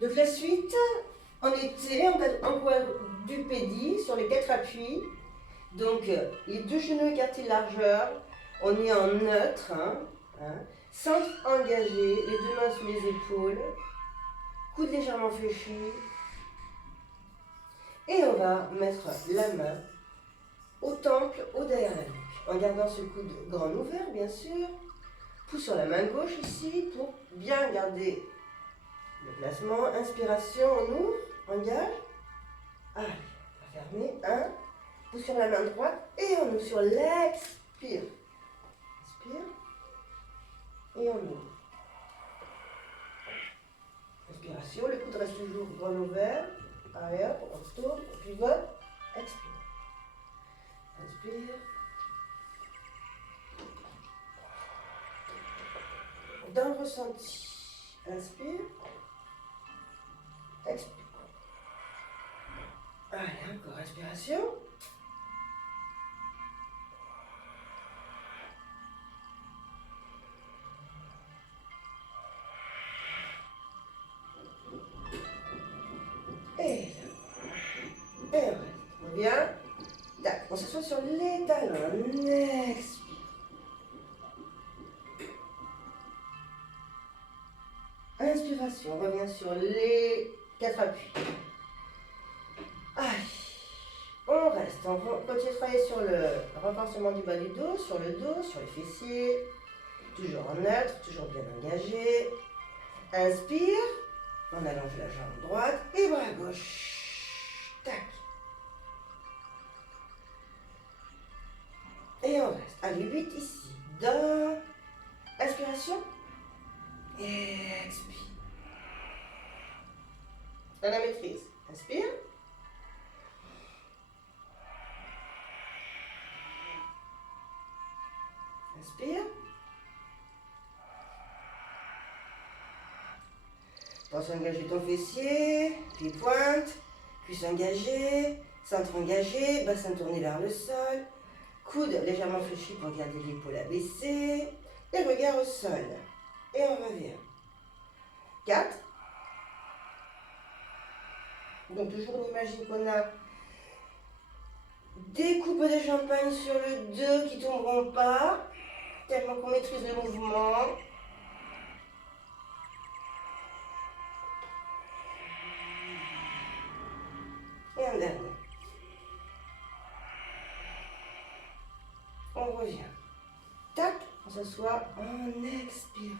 Donc la suite, on était en poids du pédi sur les 4 appuis. Donc les 2 genoux écartés de largeur, on est en neutre, centre engagé, les 2 mains sous les épaules, coude légèrement fléchi. Et on va mettre la main au temple, au derrière la nuque, en gardant ce coude grand ouvert bien sûr. Pouce sur la main gauche ici pour bien garder le placement. Inspiration, on ouvre, engage. Allez, on va fermer. 1. Pouce sur la main droite et on ouvre sur l'expire. Inspire. Et on ouvre. Inspiration, le coude reste toujours grand ouvert. Allez hop, on tourne, on pivote. Expire. Inspire. Dans le ressenti. Inspire. Expire. Allez, encore respiration. Et on reste. On revient. Tac. On s'assoit sur les talons. Expire. Inspiration. On revient sur les 4 appuis. Allez. On reste. On continue de travailler sur le renforcement du bas du dos, sur le dos, sur les fessiers. Toujours en neutre, toujours bien engagé. Inspire. On allonge la jambe droite et bras gauche. Tac. Et on reste. Allez, 8 ici. Dans. Inspiration. Et expire. À la maîtrise. Inspire. Inspire. Attention à engager ton fessier, pied pointe, cuisse engagée, centre engagé, bassin tourné vers le sol, coude légèrement fléchi pour garder l'épaule abaissée, et regard au sol. Et on revient. 4. Donc toujours on imagine qu'on a des coupes de champagne sur le dos qui ne tomberont pas, tellement qu'on maîtrise le mouvement. Et un dernier. On revient. Tac, on s'assoit en expirant.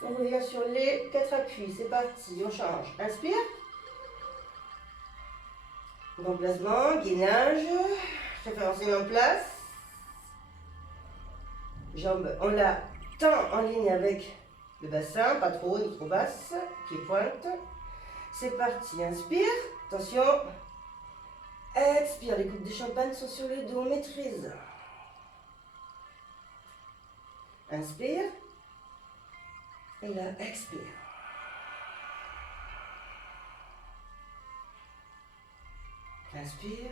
On revient sur les 4 appuis. C'est parti, on change. Inspire. Bon placement, gainage. Référence en place. Jambe, on la tend en ligne avec le bassin, pas trop haut ni trop basse. Pied pointe. C'est parti, inspire. Attention. Expire, les coupes de champagne sont sur le dos, maîtrise. Inspire. Et là, expire. Inspire.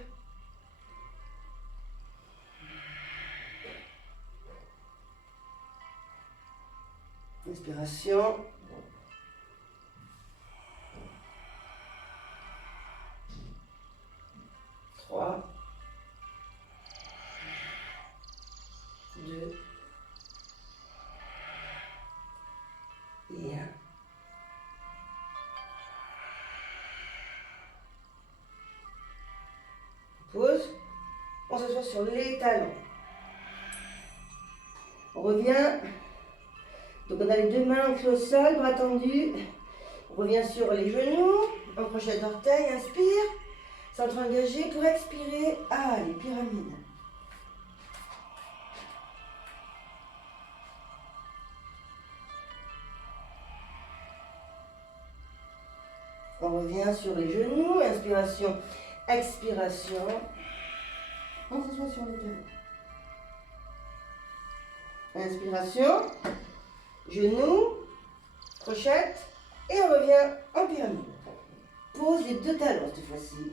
Inspiration. Trois. 2. Et 1. Pause. On s'assoit sur les talons. On revient. Donc on a les 2 mains ancrées au sol, bras tendus. On revient sur les genoux. On crochet d'orteil, inspire. Centre engagé pour expirer. Allez, pyramide. On revient sur les genoux. Inspiration, expiration. On s'assoit sur les talons. Inspiration, genoux, crochette, et on revient en pyramide. Pose les 2 talons cette fois-ci.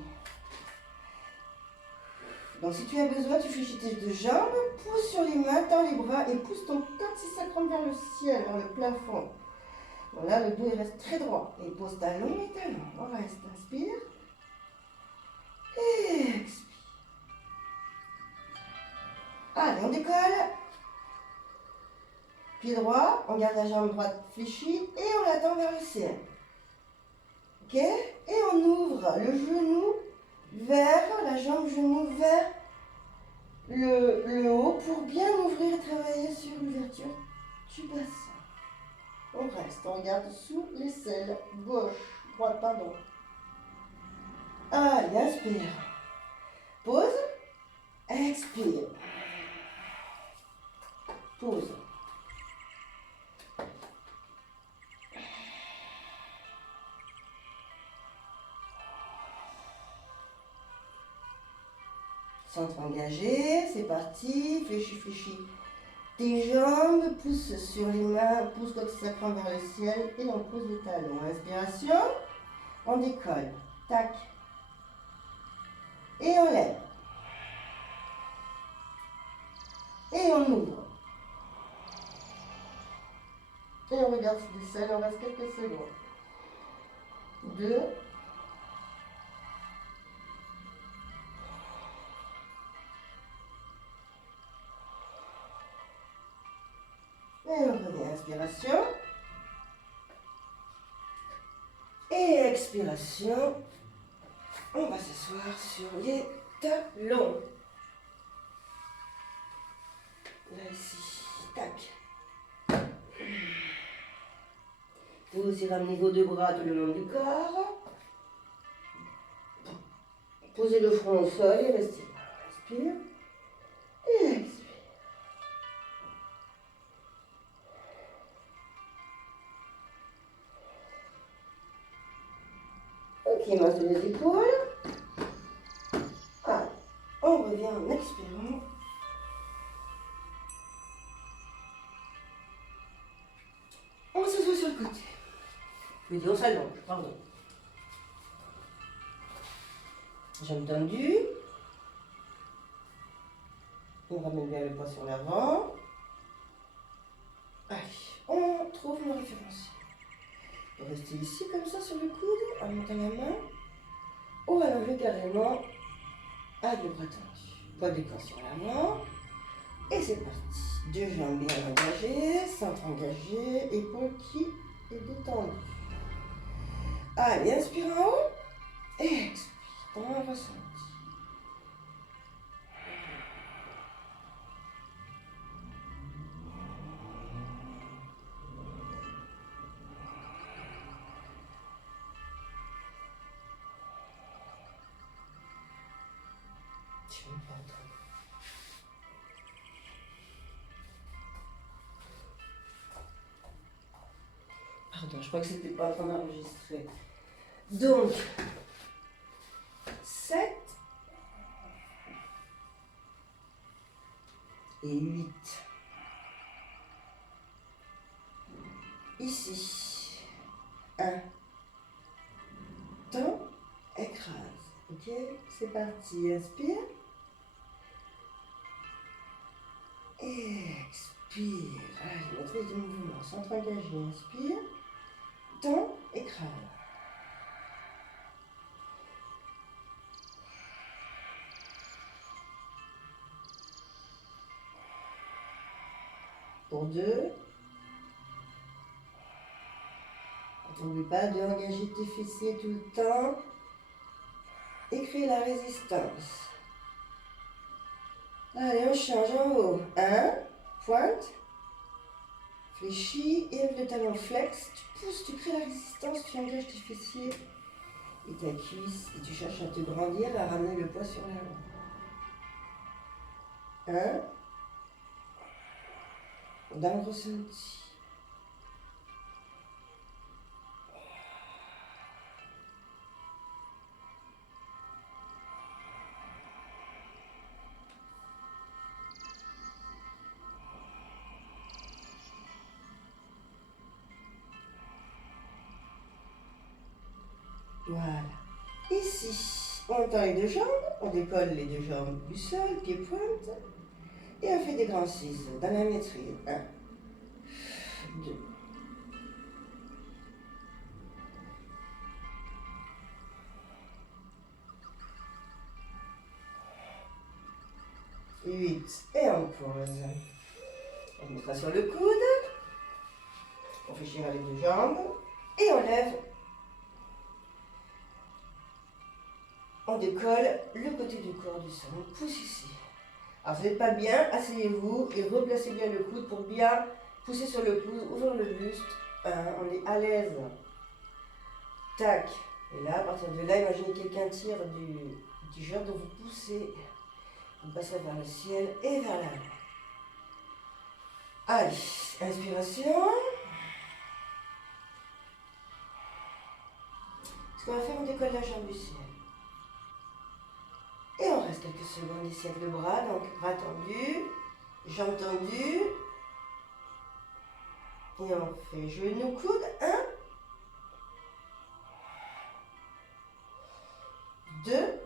Donc si tu as besoin, tu fléchis tes deux jambes, pousse sur les mains, tends les bras et pousse ton corps si ça grimpe vers le ciel, vers le plafond. Voilà, le dos il reste très droit. Et pose talon et talon. On reste, inspire. Et expire. Allez, on décolle. Pied droit, on garde la jambe droite fléchie et on la tend vers le ciel. Ok? Et on ouvre le genou vers, la jambe genou vers le haut pour bien ouvrir et travailler sur l'ouverture du bassin. On reste, on regarde sous l'aisselle, gauche, droite, pardon. Allez, inspire. Pause. Expire. Pause. Centre engagé, c'est parti. Fléchis, fléchis. Tes jambes, pousse sur les mains, pousse comme ça prend vers le ciel et on pose les talons. Inspiration, on décolle. Tac. Et on lève. Et on ouvre. Et on regarde sous l'aisselle, on reste quelques secondes. 2. Et on revient, inspiration. Et expiration. On va s'asseoir sur les talons. Là, ici. Tac. Vous aussi ramenez vos deux bras tout le long du corps. Posez le front au sol et restez là. Inspire. Et expire. Ok, masse de les épaules. Allez, on revient en expirant. On s'assoit sur le côté. Je veux dire, on s'allonge, pardon. Jambes tendues. On ramène bien le poids sur l'avant. Allez, on trouve nos référenciers. On va rester ici comme ça sur le coude, en montant la main. Ou allonger carrément avec le bras tendu. Poids du corps sur l'avant. Et c'est parti. Deux jambes bien engagées, centre engagé, épaule qui est détendue. Allez, inspire en haut. Et expire dans le ressenti. Pardon, je crois que c'était pas en train d'enregistrer. Donc, 7 et 8. Ici, 1. Temps, écrase. Ok, c'est parti. Inspire. Expire. Allez, maîtrise du mouvement. Centre engagé. Inspire. Temps, écrase. Pour 2. N'oublie pas de engager tes fessiers tout le temps et créer la résistance. Allez, on change en haut. 1, pointe, fléchis, et avec le talon flex, tu pousses, tu crées la résistance, tu engages tes fessiers et ta cuisse et tu cherches à te grandir, à ramener le poids sur l'avant. 1, dans le ressenti. Voilà. Ici, On tend les deux jambes, on décolle les deux jambes du sol, pieds pointe, et on fait des grands ciseaux dans la maîtrise. 1, 2. 8 et on pose. On mettra sur le coude. On fait girer les deux jambes et on lève. On décolle le côté du corps du sol. On pousse ici. Alors, si vous n'êtes pas bien, asseyez-vous et replacez bien le coude pour bien pousser sur le coude, ouvrir le buste. On est à l'aise. Tac. Et là, à partir de là, imaginez quelqu'un tire du t-shirt, donc vous poussez. Vous passerez vers le ciel et vers l'avant. Allez, inspiration. Ce qu'on va faire, on décolle la jambe du ciel. Et on reste quelques secondes ici avec le bras, donc bras tendu, jambes tendues. Et on fait genou, coude, 1, 2,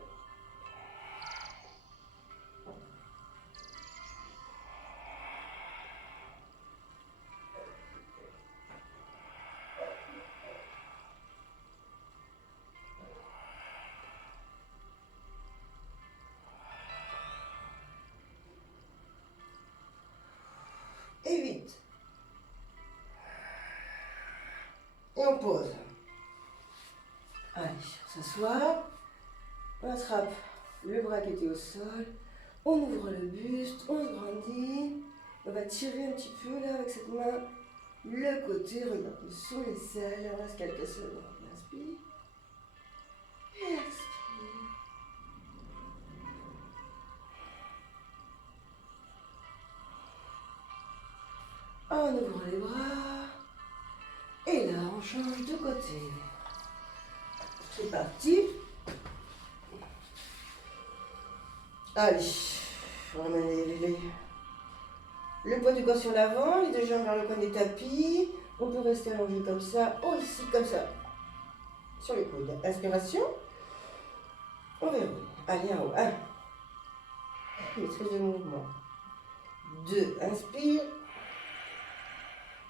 8. Et on pose. Allez, on s'assoit. On attrape le bras qui était au sol. On ouvre le buste, on se grandit. On va tirer un petit peu là avec cette main. Le côté, regardez, sur les selles. On reste quelques secondes. Inspire. Et expire. On ouvre les bras. Et là, on change de côté. C'est parti. Allez, on ramène le poids du corps sur l'avant, les deux jambes vers le coin des tapis. On peut rester allongé comme ça, aussi comme ça, sur les coudes. Inspiration. On verrouille. Allez, en haut. 1. Maîtrise de mouvement. 2. Inspire.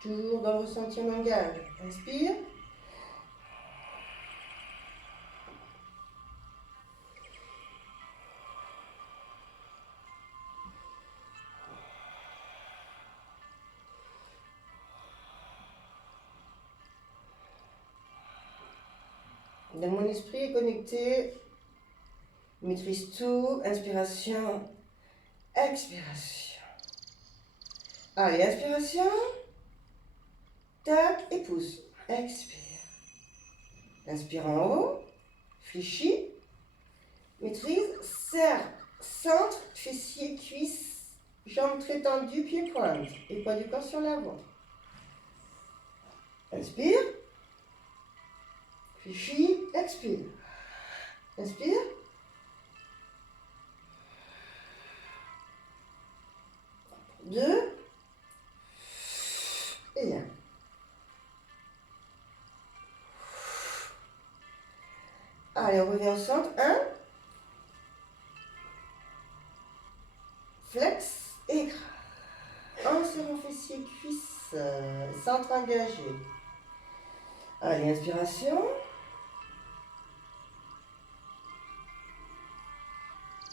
Toujours dans le ressenti, on engage. Inspire. Donc mon esprit est connecté. Je maîtrise tout. Inspiration. Expiration. Allez, inspiration. Tac, et pousse. Expire. Inspire en haut. Fléchis. Maîtrise. Serre. Centre. Fessiers, cuisses. Jambes très tendues. Pieds pointe. Et poids du corps sur l'avant. Inspire. Fléchis. Expire. Inspire. Deux. Et 1. Allez, on revient au centre. 1. Flex et écrase. En serrant fessiers, cuisses. Centre engagé. Allez, inspiration.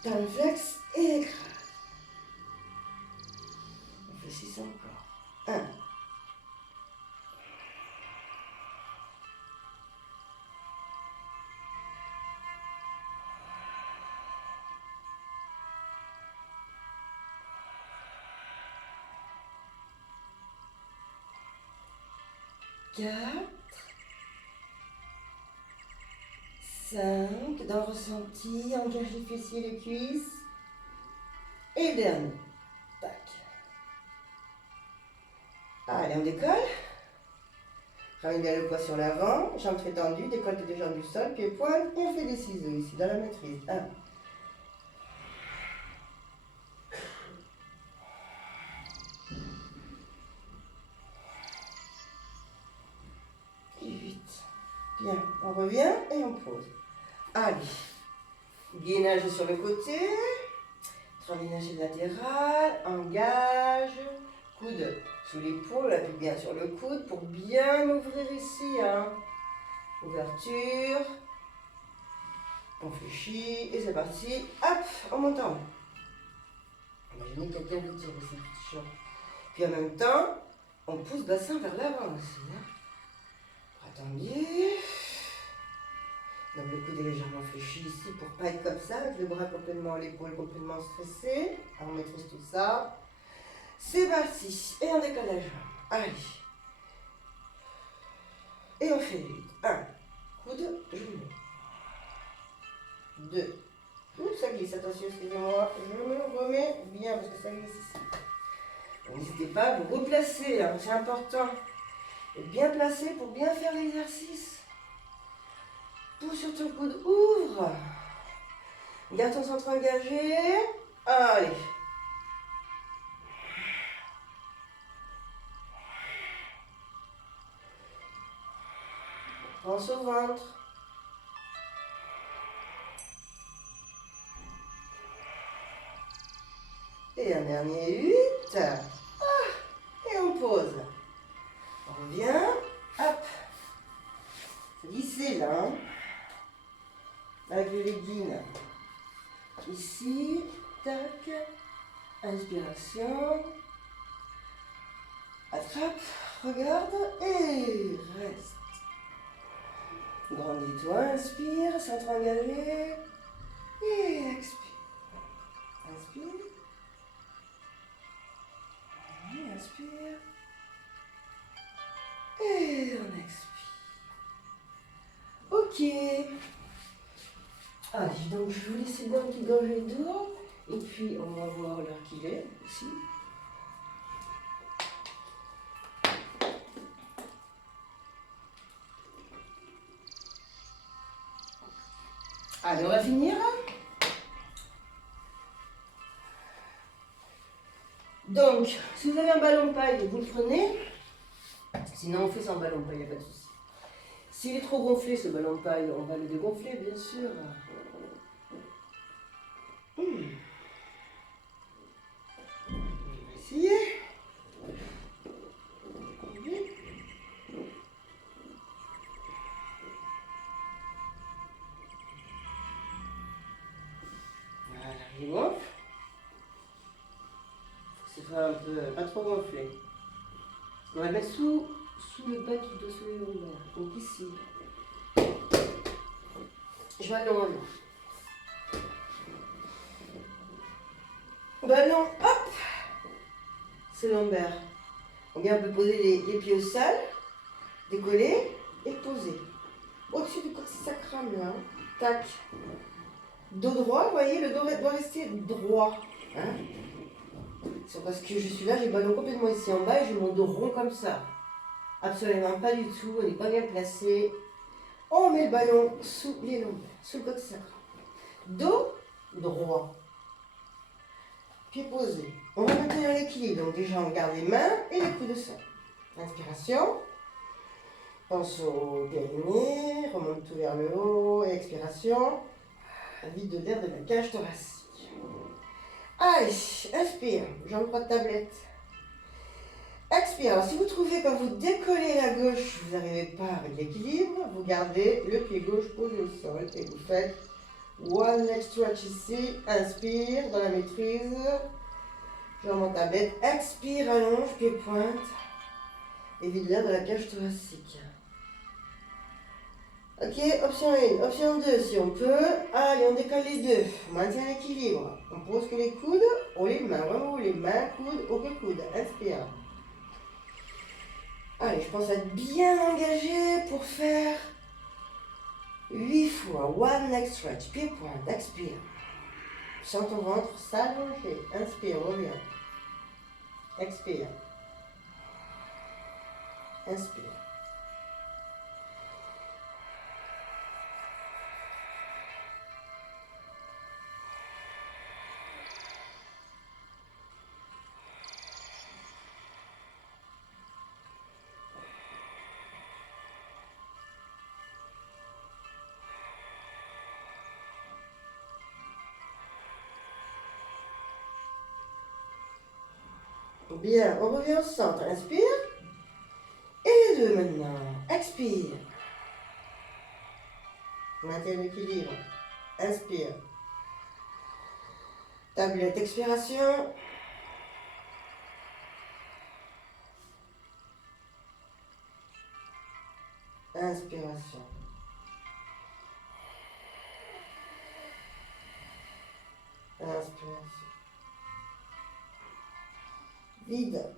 Talon flex et écrase. On fait 6 encore. 1. 4, 5, dans le ressenti, engage les fessiers, les cuisses. Et le dernier. Tac. Allez, on décolle. Ramène bien le poids sur l'avant, jambes très tendues, décolle les deux jambes du sol, pieds pointe, et on fait des ciseaux ici, dans la maîtrise. 1. 8. Bien, on revient et on pose. Allez, Gainage sur le côté. Traînage latéral. Engage. Coude sous l'épaule, appuie bien sur le coude pour bien ouvrir ici. Hein. Ouverture. On fléchit et c'est parti. Hop, en montant. Imaginez quelqu'un vous tire aussi, c'est chiant. Puis en même temps, on pousse le bassin vers l'avant aussi. Hein. Attendu. Donc le coude est légèrement fléchi ici pour ne pas être comme ça, avec le bras complètement, l'épaule complètement stressée. On maîtrise tout ça. C'est parti. Et on décolle la jambe. Allez. Et on fait vite. 1. Coude, genou. 2. Ouh, ça glisse, attention, excusez-moi. Je me remets bien parce que ça glisse ici. N'hésitez pas à vous replacer, hein, c'est important. Être bien placé pour bien faire l'exercice. Pousse sur ton coude, ouvre. Garde ton centre engagé. Allez. Pense au ventre. Et un dernier 8. Et on pose. On revient. Hop. Glisser là. Hein. Avec le legging. Ici. Tac. Inspiration. Attrape. Regarde. Et reste. Grandis-toi. Inspire. Centre engagé. Et expire. Inspire. Inspire. Et on expire. Ok. Allez, donc je vous laisse boire une petite gorgée d'eau. Et puis on va voir l'heure qu'il est ici. Allez, on va finir. Donc, si vous avez un ballon de paille, vous le prenez. Sinon, on fait sans ballon de paille, il n'y a pas de souci. S'il est trop gonflé, ce ballon de paille, on va le dégonfler, bien sûr. On va essayer. Voilà, il gonfle. Faut que ce soit un peu, pas trop gonflé. On va le mettre sous le bas du dos, sous les lombaires. Donc ici. Je vais aller en avant. Ballon, hop. C'est lombaire. On vient un peu poser les pieds au sol, décoller et poser. Au-dessus du coccyx sacral là. Tac. Dos droit, vous voyez, le dos doit rester droit. Hein, c'est parce que je suis là, j'ai le ballon complètement ici en bas et j'ai mon dos rond comme ça. Absolument pas du tout, on n'est pas bien placé. On met le ballon sous les lombaires, sous le coccyx sacral. Dos droit. Pied posé. On va maintenir l'équilibre. Donc déjà on garde les mains et les coudes au sol. Inspiration. Pense au périnée, remonte tout vers le haut. Et expiration. Vide l'air de la cage thoracique. Allez, inspire. Jambe droite tablette. Expire. Alors si vous trouvez quand vous décollez la gauche, vous n'arrivez pas avec l'équilibre, vous gardez le pied gauche posé au sol et vous faites one leg stretch ici. Inspire dans la maîtrise. Jambe en tablette. Expire, allonge, pied pointe. Et vide l'air de la cage thoracique. Ok, option 1, option 2 si on peut. Allez, on décolle les deux. On maintient l'équilibre. On pose que les coudes ou les mains. Vraiment, les mains, coudes, aucun coude. Inspire. Allez, je pense être bien engagé pour faire 8 fois. One leg stretch. Pied pointe. Expire. Sens ton ventre s'allonger. Inspire, reviens. Expire. Inspire. Bien, on revient au centre. Inspire. Et les deux maintenant. Expire. Maintiens l'équilibre. Inspire. Tablette, expiration. Inspiration. Inspiration. Vide.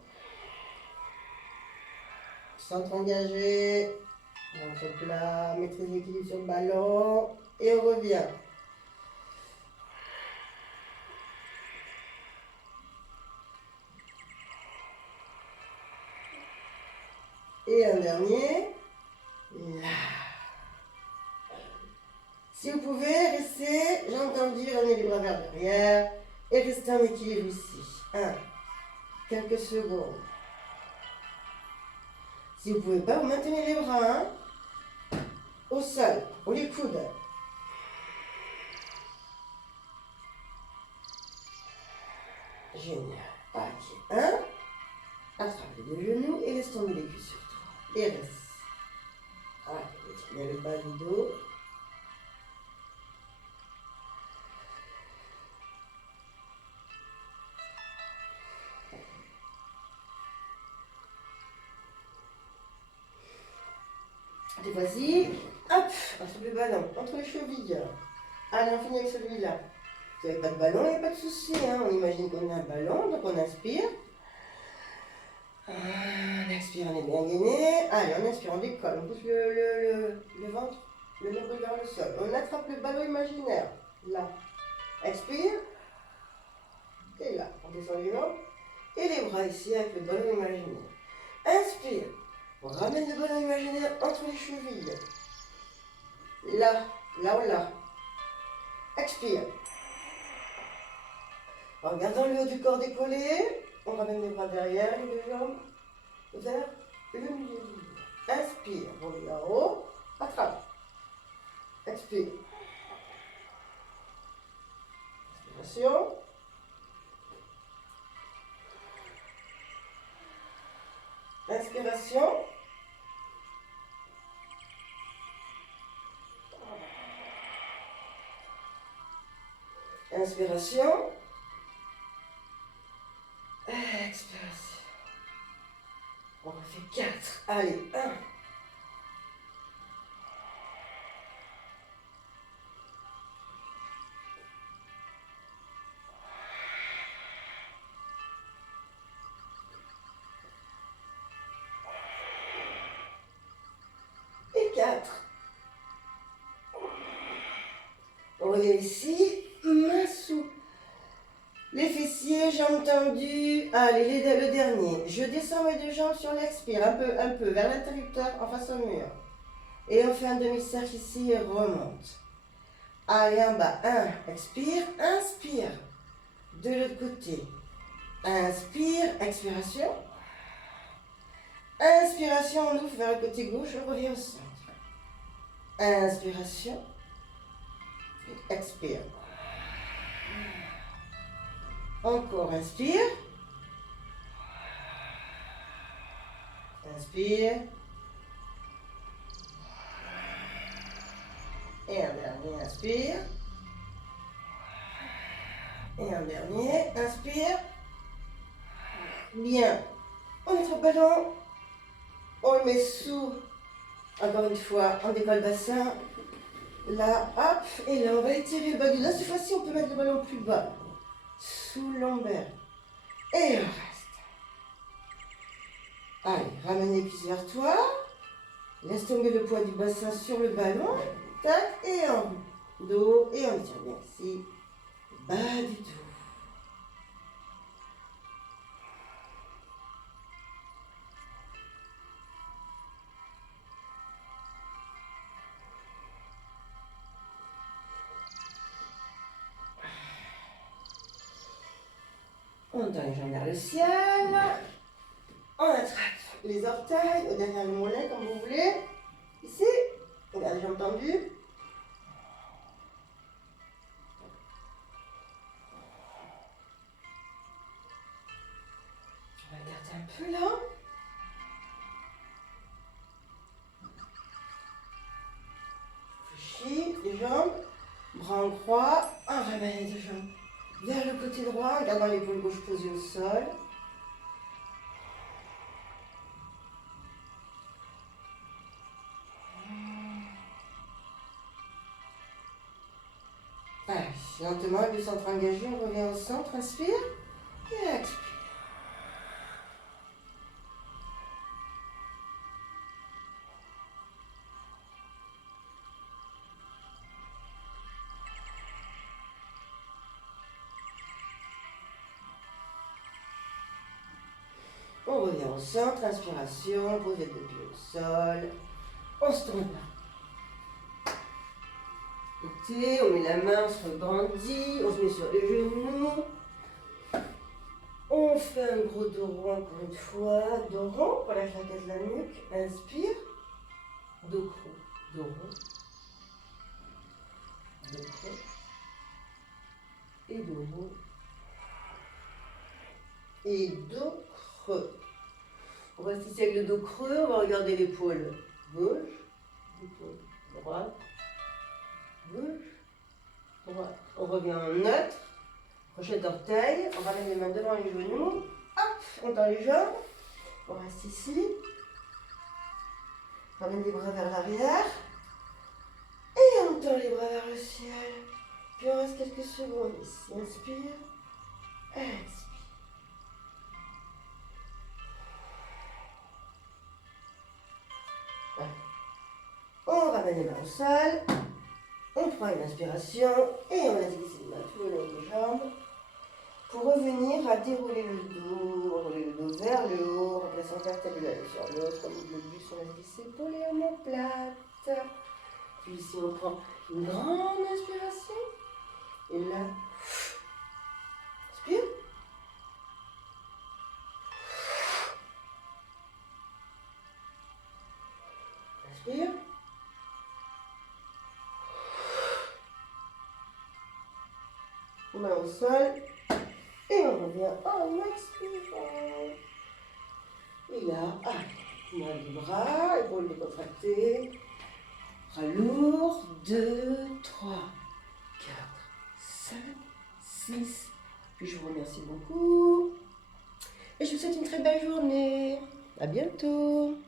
Centre engagé. Ventre plat. Maîtrise l'équilibre sur le ballon. Et on revient. Et un dernier. Là. Si vous pouvez, restez, j'ai entendu, ramenez les bras vers l'arrière et restez en équilibre ici. Quelques secondes. Si vous ne pouvez pas, vous maintenez les bras au sol, ou les coudes. Génial. Ok. Attrape les deux genoux et laisse tomber les cuisses sur toi. Et reste. Bien le bas du dos. Allez, vas-y. Hop, attrape le ballon entre les chevilles. Allez, on finit avec celui-là. Si vous n'avez pas de ballon, il n'y a pas de souci. On imagine qu'on a un ballon, donc on inspire. On expire, on est bien gainé. Allez, on inspire, on décolle, on pousse le ventre, le nombril vers le sol. On attrape le ballon imaginaire. Là. Expire. Et là, on descend les jambes. Et les bras ici avec le ballon imaginaire. Inspire. On ramène le ballon imaginaire entre les chevilles. Là, là ou là. Expire. En gardant le haut du corps décollé, on ramène les bras derrière, les deux jambes vers le milieu du dos. Inspire, reviens en haut, attrape. Expire. Inspiration. Inspiration. Inspiration. Expiration. On refait 4. Allez, 1. Et 4. On revient ici, main sous les fessiers, jambes tendues. Allez, le dernier. Je descends mes deux jambes sur l'expire, un peu, vers l'interrupteur en face au mur. Et on fait un demi-cercle ici et remonte. Allez, en bas. 1, expire, inspire. De l'autre côté. Inspire, expiration. Inspiration, on ouvre vers le côté gauche, on revient au centre. Inspiration. Expire. Encore, inspire. Inspire. Et un dernier, inspire. Et un dernier, inspire. Bien. On met notre ballon. On le met sous. Encore une fois, on décolle le bassin. Là, hop. Et là, on va étirer le bas du dos. Cette fois-ci, on peut mettre le ballon plus bas. Sous le lombaire. Et on reste. Allez, ramène les cuisses vers toi. Laisse tomber le poids du bassin sur le ballon. Tac, et en dos. Et on tire bien ici. Bas du dos. On tend les jambes vers le ciel. On attrape les orteils, au derrière le mollet, comme vous voulez. Ici, on garde les jambes tendues. On va bras en croix, on ramène les deux jambes vers le côté droit, en gardant l'épaule gauche posée au sol. Allez, lentement, avec le centre engagé, on revient au centre, inspire et expire. On revient au centre, inspiration, pose les deux pieds au sol, on se tourne là. Côté, on met la main, on se rebondit, on se met sur les genoux. On fait un gros dos rond encore une fois, dos rond, on relâche la tête, la nuque, inspire, dos creux, dos rond, dos creux, et dos rond, et dos creux. On reste ici avec le dos creux, on va regarder l'épaule gauche, l'épaule droite, gauche, droite. On revient en neutre, crochet d'orteil, on ramène les mains devant les genoux, hop, on tend les jambes, on reste ici, on ramène les bras vers l'arrière, et on tend les bras vers le ciel. Puis on reste quelques secondes ici, inspire, expire. On ramène les mains au sol, on prend une inspiration et on laisse glisser les mains tout le long des jambes pour revenir à dérouler le dos, enrouler le dos vers le haut, remplaçant vertèbre sur l'autre, comme le but, on laisse glisser épaules et omoplate. Puis ici on prend une grande inspiration et là, inspire. Inspire. Main au sol et on revient en expirant. Et là, main du bras, épaules décontractées, bras lourds, 2, 3, 4, 5, 6. Puis je vous remercie beaucoup et je vous souhaite une très belle journée. À bientôt.